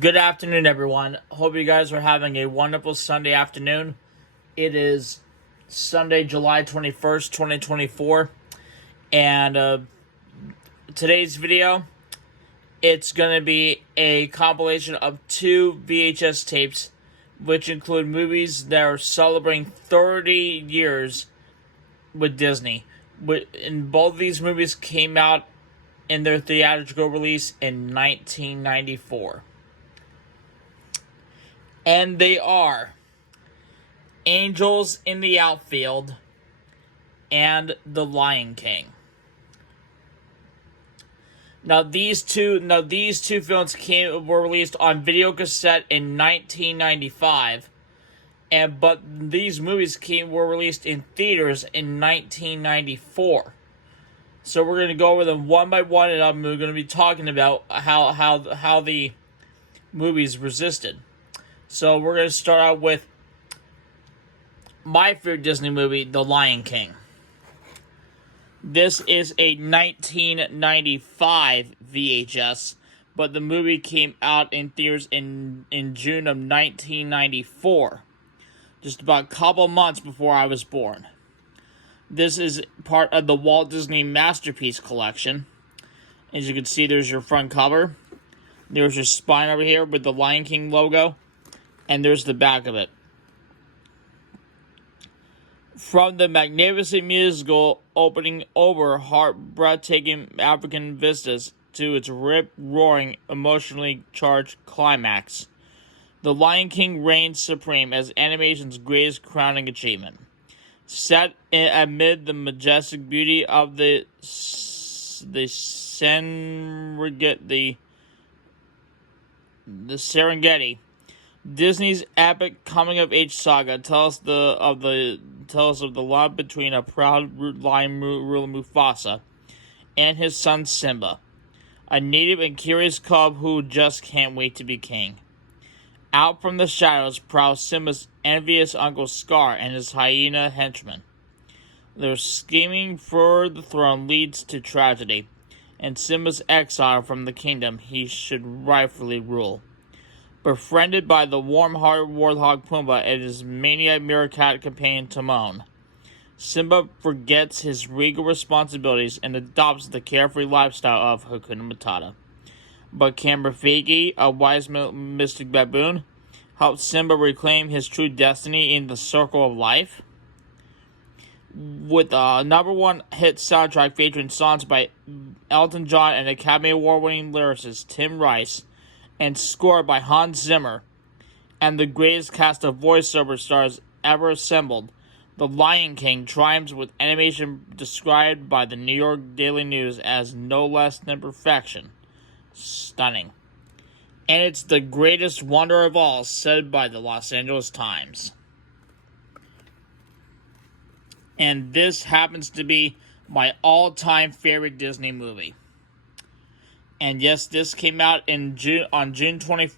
Good afternoon, everyone. Hope you guys are having a wonderful Sunday afternoon. It is Sunday, July 21st, 2024. And today's video, it's going to be a compilation of two VHS tapes, which include movies that are celebrating 30 years with Disney. And both of these movies came out in their theatrical release in 1994. And they are Angels in the Outfield and The Lion King. Now these two films were released on video cassette in 1995, but these movies were released in theaters in 1994. So we're going to go over them one by one, and I'm going to be talking about how the movies resisted. So we're going to start out with my favorite Disney movie, The Lion King. This is a 1995 VHS, but the movie came out in theaters in June of 1994, just about a couple months before I was born. This is part of the Walt Disney Masterpiece Collection. As you can see, there's your front cover. There's your spine over here with the Lion King logo. And there's the back of it. From the magnificent musical opening over breathtaking African vistas to its rip-roaring, emotionally charged climax, The Lion King reigns supreme as animation's greatest crowning achievement. Set amid the majestic beauty of the Serengeti, Disney's epic coming-of-age saga tells of the love between a proud lion ruler Mufasa and his son Simba, a native and curious cub who just can't wait to be king. Out from the shadows prowls Simba's envious uncle Scar and his hyena henchmen. Their scheming for the throne leads to tragedy, and Simba's exile from the kingdom he should rightfully rule. Befriended by the warm-hearted warthog Pumbaa and his maniac meerkat companion Timon, Simba forgets his regal responsibilities and adopts the carefree lifestyle of Hakuna Matata. But can Rafiki, a wise mystic baboon, help Simba reclaim his true destiny in the circle of life? With a number one hit soundtrack featuring songs by Elton John and Academy Award-winning lyricist Tim Rice, and scored by Hans Zimmer, and the greatest cast of voiceover stars ever assembled, The Lion King triumphs with animation described by the New York Daily News as no less than perfection. Stunning. And it's the greatest wonder of all, said by the Los Angeles Times. And this happens to be my all-time favorite Disney movie. And yes, this came out in June 24th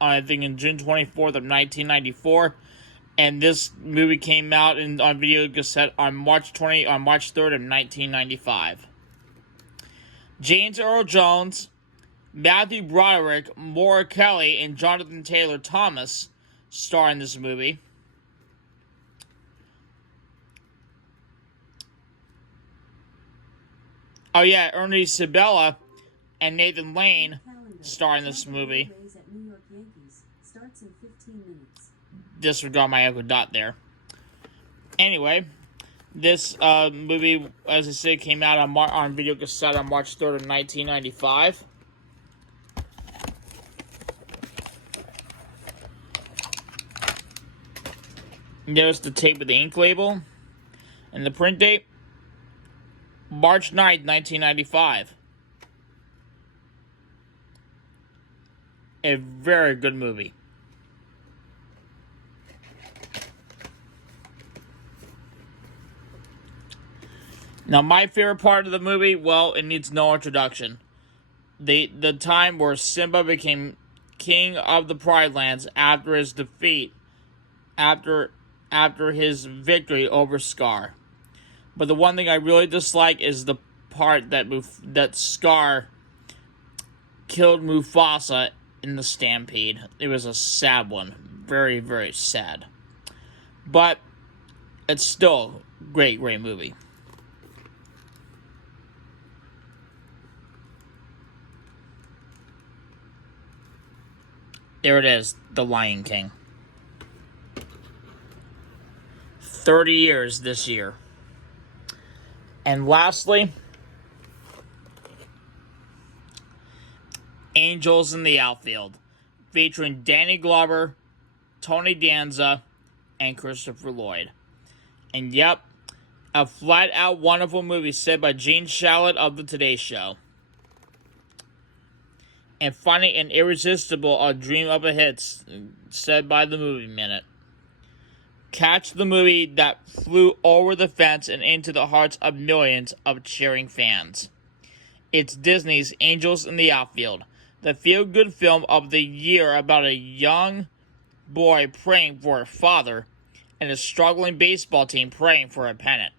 of 1994, and this movie came out on video cassette on March 3rd of 1995. James Earl Jones, Matthew Broderick, Maura Kelly, and Jonathan Taylor Thomas star in this movie. Oh yeah, Ernie Sabella and Nathan Lane star in this movie. Disregard my Echo Dot there. Anyway, this movie, as I said, came out on video cassette on March 3rd of 1995. There's the tape with the ink label. And the print date, March 9th, 1995. A very good movie. Now, my favorite part of the movie, well, it needs no introduction. The time where Simba became king of the Pride Lands after his defeat, after his victory over Scar. But the one thing I really dislike is the part that Scar killed Mufasa in the stampede. It was a sad one. Very, very sad. But it's still a great, great movie. There it is, The Lion King. 30 years this year. And lastly, Angels in the Outfield, featuring Danny Glover, Tony Danza, and Christopher Lloyd. And yep, a flat-out wonderful movie said by Gene Shalit of The Today Show. And funny and irresistible, a dream of a hit, said by the Movie Minute. Catch the movie that flew over the fence and into the hearts of millions of cheering fans. It's Disney's Angels in the Outfield, the feel-good film of the year about a young boy praying for a father and a struggling baseball team praying for a pennant.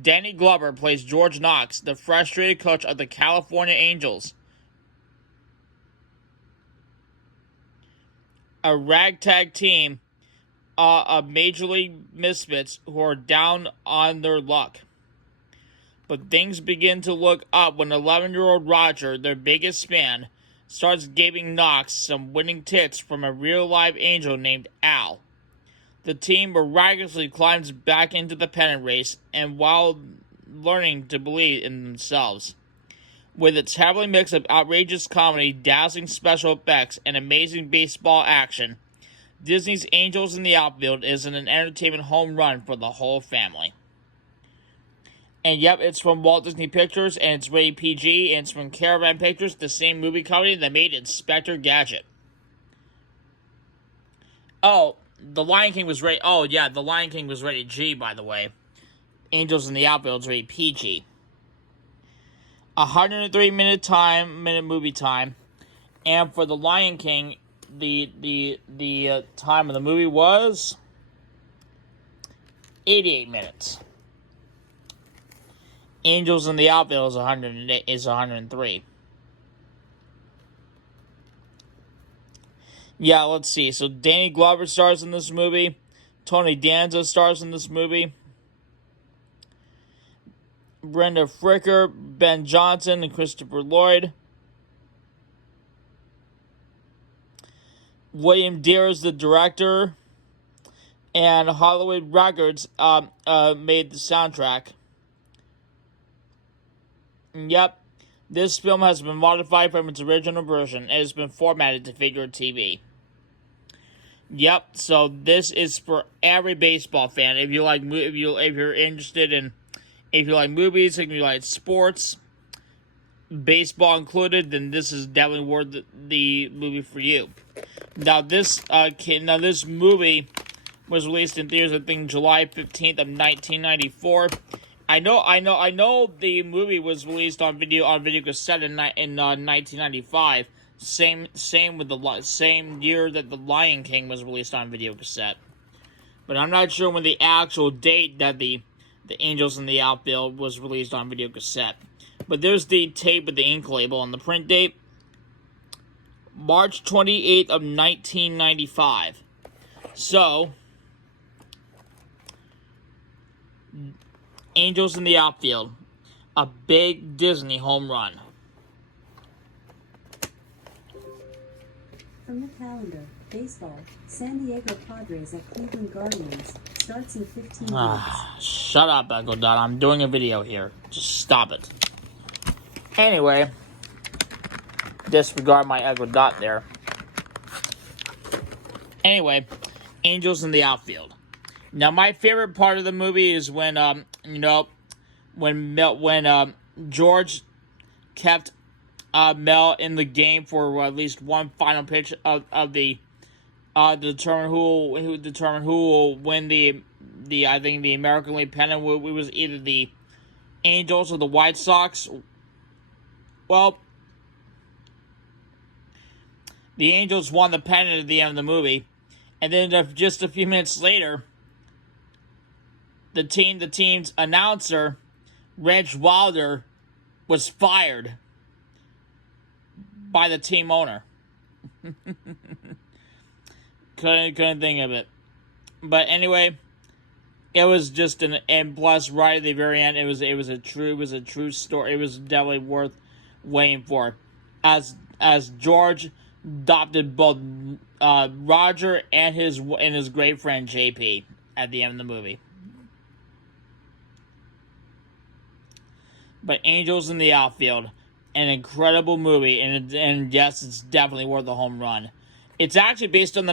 Danny Glover plays George Knox, the frustrated coach of the California Angels, a ragtag team of Major League misfits who are down on their luck. But things begin to look up when 11-year-old Roger, their biggest fan, starts giving Knox some winning tips from a real-life angel named Al. The team miraculously climbs back into the pennant race, and while learning to believe in themselves. With its heavily mix of outrageous comedy, dazzling special effects, and amazing baseball action, Disney's Angels in the Outfield is an entertainment home run for the whole family. And yep, it's from Walt Disney Pictures, and it's rated PG, and it's from Caravan Pictures, the same movie company that made Inspector Gadget. Oh, The Lion King was rated... Oh, yeah, The Lion King was rated G, by the way. Angels in the Outfield is rated PG. 103-minute movie time. And for The Lion King, the time of the movie was 88 minutes. Angels in the Outfield is 103. Yeah, let's see. So Danny Glover stars in this movie. Tony Danza stars in this movie. Brenda Fricker, Ben Johnson, and Christopher Lloyd. William Deere is the director. And Hollywood Records made the soundtrack. Yep, this film has been modified from its original version and has been formatted to fit your TV. Yep, so this is for every baseball fan. If you're interested in, if you like movies, if you like sports, baseball included, then this is definitely worth the movie for you. Now this movie was released in theaters, I think, July 15th of 1994. I know the movie was released on video cassette in 1995. Same with the same year that The Lion King was released on video cassette. But I'm not sure when the actual date that the Angels in the Outfield was released on video cassette. But there's the tape with the ink label on the print date. March 28th of 1995. So, Angels in the Outfield, a big Disney home run. From the calendar, baseball, San Diego Padres at Cleveland Guardians, starts in 15 minutes. Shut up, Echo Dot. I'm doing a video here. Just stop it. Anyway, disregard my Echo Dot there. Anyway, Angels in the Outfield. Now, my favorite part of the movie is when George kept Mel in the game for at least one final pitch of the determine who will win the I think the American League pennant. It was either the Angels or the White Sox. Well, the Angels won the pennant at the end of the movie, and then just a few minutes later, the team's announcer, Reg Wilder, was fired by the team owner. couldn't think of it. But anyway, it was just and plus right at the very end, it was a true story. It was definitely worth waiting for, as George adopted both Roger and his great friend JP at the end of the movie. But Angels in the Outfield, an incredible movie, and yes, it's definitely worth a home run. It's actually based on the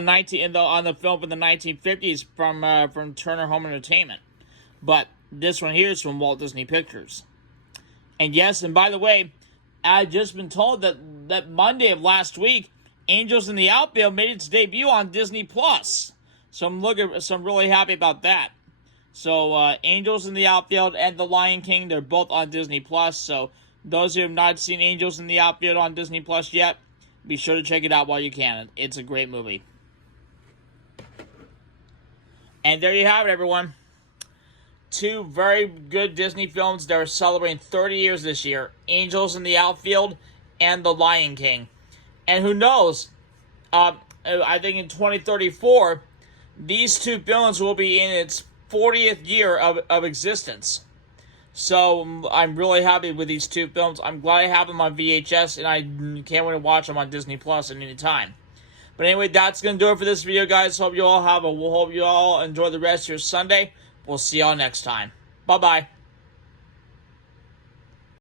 film from the 1950s from Turner Home Entertainment, but this one here is from Walt Disney Pictures. And yes, and by the way, I had just been told that Monday of last week, Angels in the Outfield made its debut on Disney Plus. So I'm really happy about that. So Angels in the Outfield and The Lion King, they're both on Disney Plus. So those who have not seen Angels in the Outfield on Disney Plus yet, be sure to check it out while you can. It's a great movie. And there you have it, everyone. Two very good Disney films that are celebrating 30 years this year. Angels in the Outfield and The Lion King. And who knows, I think in 2034, these two films will be in its 40th year of existence. So I'm really happy with these two films. I'm glad I have them on VHS, and I can't wait to watch them on Disney Plus at any time. But anyway, that's going to do it for this video, guys. Hope you all enjoy the rest of your Sunday. We'll see y'all next time. Bye-bye.